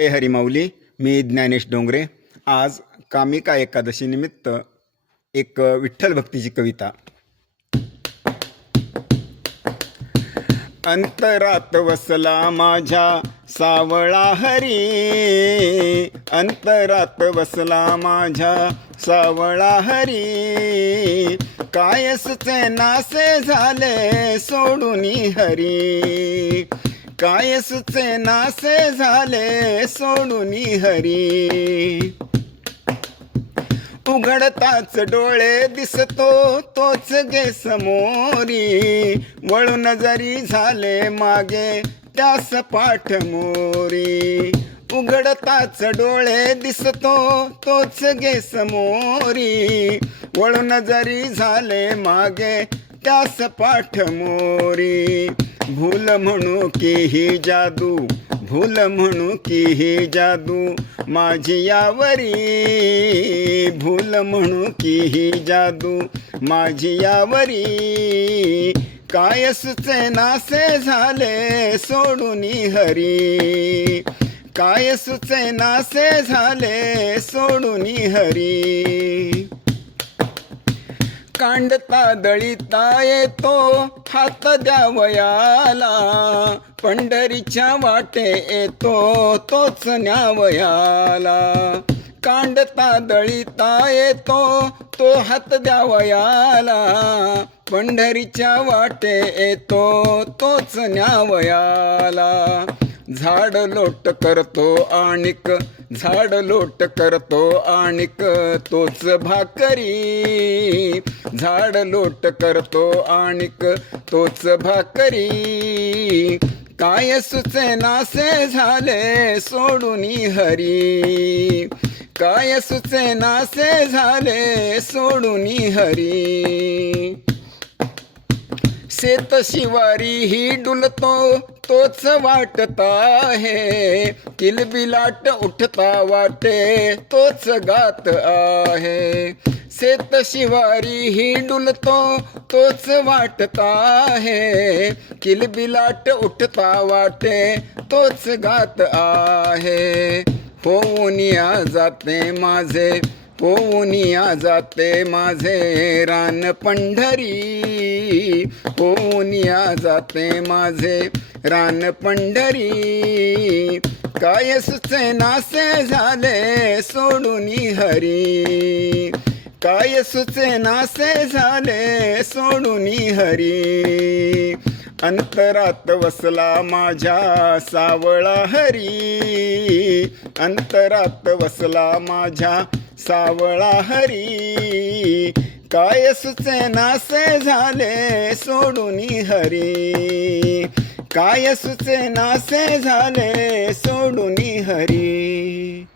हे हरिमाऊली, मी ज्ञानेश डोंगरे. आज कामिका एकादशी निमित्त एक विठ्ठल भक्तीची कविता. अंतरात वसला माझ्या सावळा हरी, अंतरात वसला माझ्या सावळा हरी. काय सुचे नासे झाले सोडूनी हरी, काय सुचे नासे झाले सोडूनी हरी. उघडताच डोळे दिसतो तोच गे समोरी, वळून जरी झाले मागे त्यास पाठ मोरी. उघडताच डोळे दिसतो तोच गे समोरी, वळून जरी झाले मागे त्यास पाठ मोरी. भूल म्हणू की ही जादू, भूल म्हणू की ही जादू माझी यावरी, भूल म्हणू की ही जादू माझी यावरी. काय सुचे नासे झाले सोडूनी हरी, काय सुचे नासे झाले सोडूनी हरी. कांडता दळीता येतो हात द्यावयाला, पंढरीच्या वाटे येतो तोच न्यावयाला. कांडता दळीता येतो तो हात द्यावयाला, पंढरीच्या वाटे येतो तोच न्यावयाला. झाड लोट करतो आणिक, झाड लोट करतो आणिक तोच भाकरी, झाड लोट करतो आणिक तोच भाकरी. काय सुचे नासे झाले सोडूनी हरी, काय सुचे नासे झाले सोडूनी हरी. शेत शिवारी ही डुलतो तोच वाटता आहे, किलबिलाट उठता वाटे तोच गात आहे. शेत शिवारी ही डुलतो तोच वाटता आहे, किलबिलाट उठता वाटे तोच गात आहे. होऊनिया जाते माझे, होऊनिया जाते माझे रान पंढरी, होऊनिया जाते माझे रान पंढरी. काय सुचे नासे झाले सोडूनी हरी, काय सुचे नासे झाले सोडूनी हरी. अंतरात वसला माझ्या सावळा हरी, अंतरात वसला माझ्या सावळा हरी. काय सुचे नासे झाले सोडूनी हरी, काय सुचे नासे झाले सोडूनी हरी.